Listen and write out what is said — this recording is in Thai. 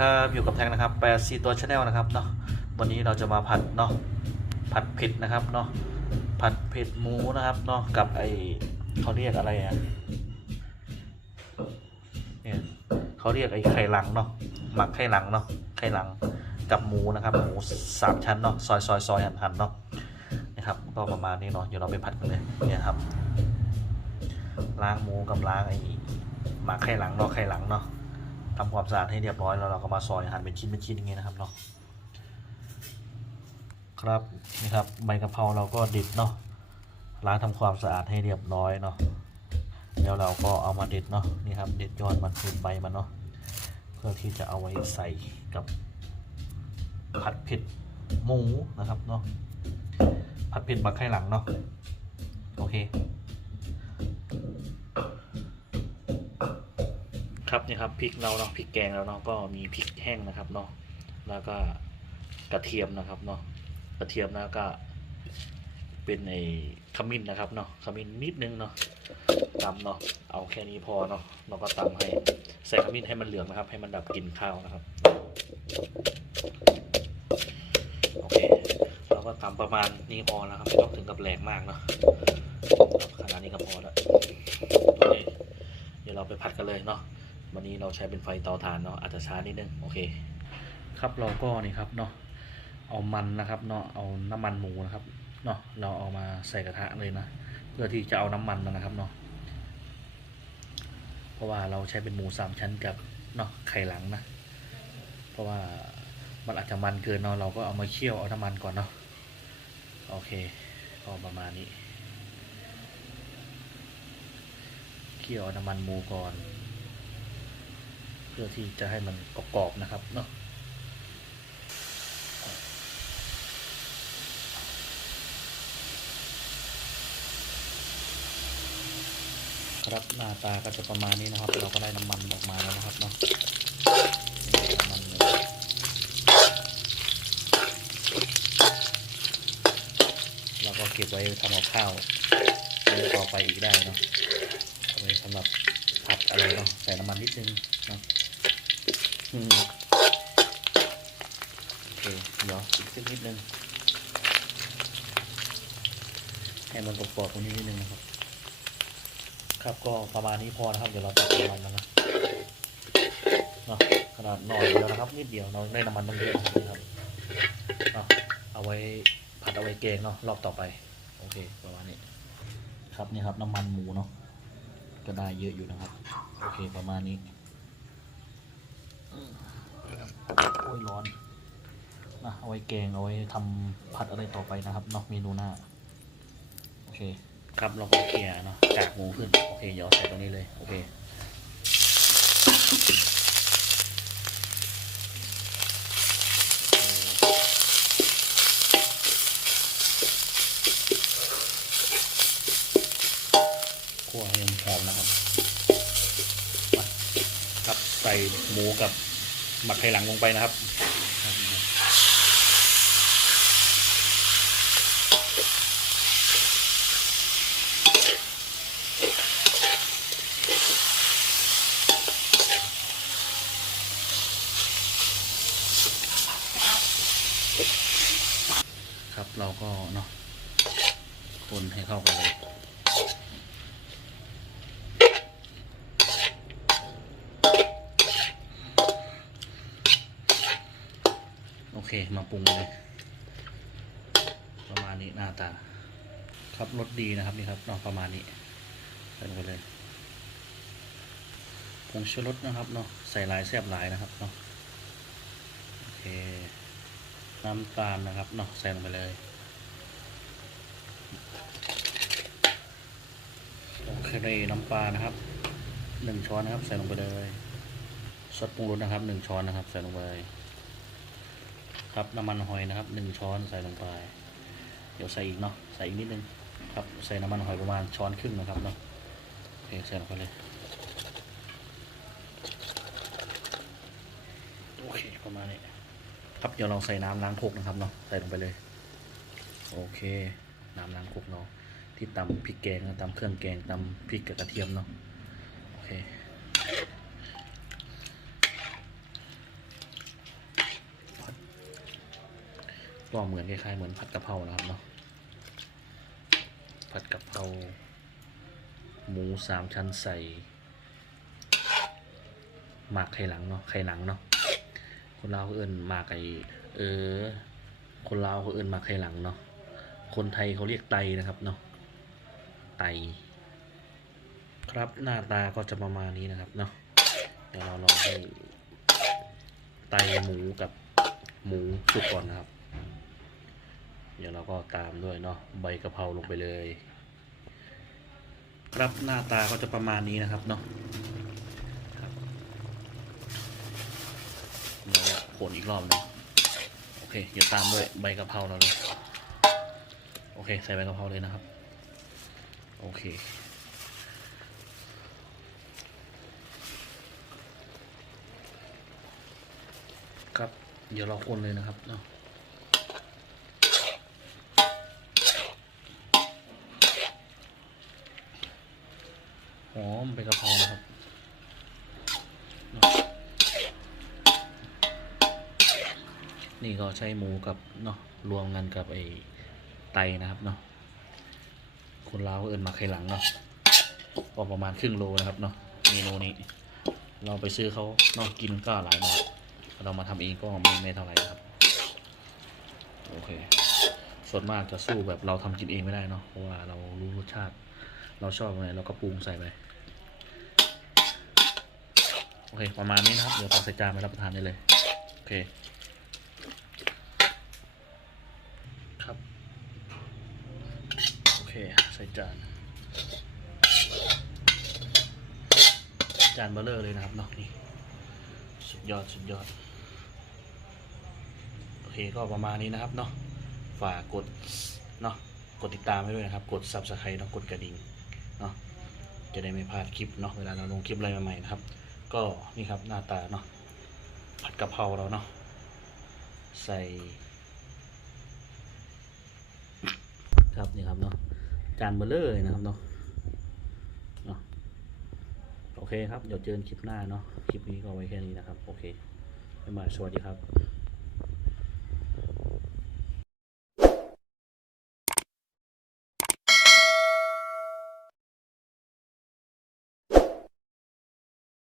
ครับอยู่กับแทงนะครับแปดซีตัวชาแนลนะครับเนาะวันนี้เราจะมาผัดเนาะผัดเผ็ดนะครับเนาะผัดเผ็ดหมูนะครับเนาะกับไอเขาเรียกอะไรอะเนี่ยเขาเรียกไอไข่หลังเนาะหมักไข่หลังเนาะไข่หลังกับหมูนะครับหมูสามชั้นเนาะซอยซอยซอยหั่นหั่นเนาะนะครับก็ประมาณนี้เนาะเดี๋ยวเราไปผัดกันเลยเนี่ยครับล้างหมูกับล้างไอหมักไข่หลังเนาะไข่หลังเนาะ ทำความสะอาดให้เรียบร้อยแล้วเราก็มาซอยหั่นเป็นชิ้นเป็นชิ้นอย่างเงี้ยนะครับเนาะครับนี่ครับใบกะเพราเราก็ด็ดเนาะล้างทำความสะอาดให้เรียบร้อยเนาะแล้วเราก็เอามาเด็ดเนาะนี่ครับเด็ดยอดมันเด็ดใบมันเนาะเพื่อที่จะเอาไว้ใส่กับผัดเผ็ดหมูนะครับเนาะผัดเผ็ดบักไข่หลังเนาะโอเค ครับนี่ครับพริกเราเนาะพริกแกงเราเนาะก็มีพริกแห้งนะครับเนาะแล้วก็กระเทียมนะครับเนาะกระเทียมแล้วก็เป็นไอ้ขมิ้นนะครับเนาะขมิ้นนิดนึงเนาะตำเนาะเอาแค่นี้พอเนาะเราก็ตำให้ใส่ขมิ้นให้มันเหลืองนะครับ ให้มันดับกลิ่นข้าวนะครับโอเคเราก็ตำประมาณนี้พอแล้วครับไม่ต้องถึงกับแรงมากเนาะขนาดนี้ก็พอแล้วโอเคเดี๋ยวเราไปผัดกันเลยเนาะ วันนี้เราใช้เป็นไฟเตาถ่านเนาะอาจจะช้านิดนึงโอเค ครับเราก็นี่ครับเนาะเอามันนะครับเนาะเอาน้ำมันหมูนะครับเนาะเราเอามาใส่กระทะเลยนะ เพื่อที่จะเอาน้ำมันมันนะครับเนาะเพราะว่าเราใช้เป็นหมูสามชั้นกับเนาะไข่หลังนะ เพราะว่ามันอาจจะมันเกินเนาะเราก็เอามาเคี่ยวเอาน้ำมันก่อนเนาะโอเคก็ประมาณนี้เคี่ยวน้ำมันหมูก่อน เพื่อที่จะให้มันกรอบๆนะครับเนาะครับหน้าตาก็จะประมาณนี้นะครับ เราก็ได้น้ำมันออกมาแล้วนะครับเนาะเราก็เก็บไว้ทำกับข้าวต่อไปอีกได้เนาะไว้สำหรับผัดอะไรเนาะใส่น้ำมันนิดนึงเนาะ โอเคเดี๋ยวอีกสักนิดนึงให้มันกรอบๆตรงนี้นิดนึงนะครับ ครับก็ประมาณนี้พอนะครับ เดี๋ยวเราตัดน้ำมันแล้วนะเนาะขนาดหน่อยเดียวนะครับนิดเดียวเราได้น้ำมันต้องเยอะนะครับเนาะเอาไว้ผัดเอาไว้แกงเนาะรอบต่อไป โอเคประมาณนี้ ครับนี่ครับน้ำมันหมูเนาะก็ได้เยอะอยู่นะครับ โอเคประมาณนี้ โอ้ยร้อนนะเอาไว้แกงเอาไว้ทำผัดอะไรต่อไปนะครับนอกเมนูหน้า โอเค ครับเราก็เกลี่ยเนาะจากหมูขึ้น โอเคเดี๋ยวใส่ตรงนี้เลย โอเคคั่วให้มันหอมนะครับ ใส่หมูกับหมักไข่หลังลงไปนะครับ ครับเราก็เนาะคนให้เข้ากันเลย โอเค มาปรุงเลย ประมาณนี้หน้าตา ครับรสดีนะครับนี่ครับเนาะประมาณนี้ใส่ลงไปเลยผงชูรสนะครับเนาะใส่หลายแซ่บหลายนะครับเนาะโอเคน้ำตาลนะครับเนาะใส่ลงไปเลยโอเคน้ำปลานะครับหนึ่งช้อนนะครับใส่ลงไปเลยซอสปรุงรสนะครับหนึ่งช้อนนะครับใส่ลงไป ครับน้ำมันหอยนะครับหนึ่งช้อนใส่ลงไป เดี๋ยวใส่อีกเนาะใส่อีกนิดนึงครับใส่น้ำมันหอยประมาณช้อนครึ่งนะครับเนาะโอเคใส่ลงไปเลยโอเคประมาณนี้ครับเดี๋ยวเราใส่น้ำล้างคกนะครับเนาะใส่ลงไปเลย โอเค น้ำล้างคกเนาะที่ตำพริกแกงตำเครื่องแกงตำพริกกับกระเทียมเนาะโอเค ก็เหมือนคล้ายๆเหมือนผัดกะเพรานะครับเนาะผัดกะเพราหมูสามชั้นใส่หมากไข่หลังเนาะไข่หลังเนาะคนลาวเขาเอิ้นหมากไอเออ คนลาวเขาเอิ้นหมากไข่หลังเนาะคนไทยเขาเรียกไตนะครับเนาะไต ครับหน้าตาก็จะประมาณนี้นะครับเนาะเดี๋ยวเราลองให้ไตหมูกับหมูสุกก่อนนะครับ เดี๋ยวเราก็ตามด้วยเนาะใบกะเพราลงไปเลย ครับหน้าตาก็จะประมาณนี้นะครับเนาะครับเดี๋ยวผลอีกรอบหนึงโอเคเดี๋ยวตามด้วยใบกะเพราเราเลยโอเคใส่ใบกะเพราเลยนะครับ โอเคครับ เดี๋ยวเราคนเลยนะครับเนาะ หอมใบกระเพรานะครับนี่ก็ใช้หมูกับเนาะรวมกันกับไอ้ไตนะครับเนาะคนลาวเอินมาไข่หลังเนาะก็ประมาณครึ่งโลนะครับเนาะเมนูนี้ เราไปซื้อเขาเนาะกินก็หลายบาทเรามาทำเองก็ไม่ไม่เท่าไหร่นะครับโอเคส่วนมากจะสู้แบบเราทำกินเองไม่ได้เนาะเพราะว่าเรารู้รสชาติ เราชอบอะไรเราก็ปรุงใส่ไป อเค ประมาณนี้นะครับ เดี๋ยวตักใส่จานไปรับประทานได้เลย โอเค ครับ โอเค ใส่จาน จานเบลเลอร์เลยนะครับเนาะนี่สุดยอด สุดยอด โอเค ก็ประมาณนี้นะครับเนาะ ฝากกด เนาะ กดติดตามให้ด้วยนะครับ กด subscribe เนาะ กดกระดิ่ง เนาะจะได้ไม่พลาดคลิปเนาะเวลาเราลงคลิปอะไรใหม่ๆนะครับ ก็นี่ครับหน้าตาเนาะผัดกะเพราเราเนาะใส่ครับนี่ครับเนาะจานเบลเลอร์เลยนะครับเนาะเนาะโอเคครับเดี๋ยวเจอกันคลิปหน้าเนาะคลิปนี้ก็ไว้แค่นี้นะครับ โอเคบ๊ายบายสวัสดีครับ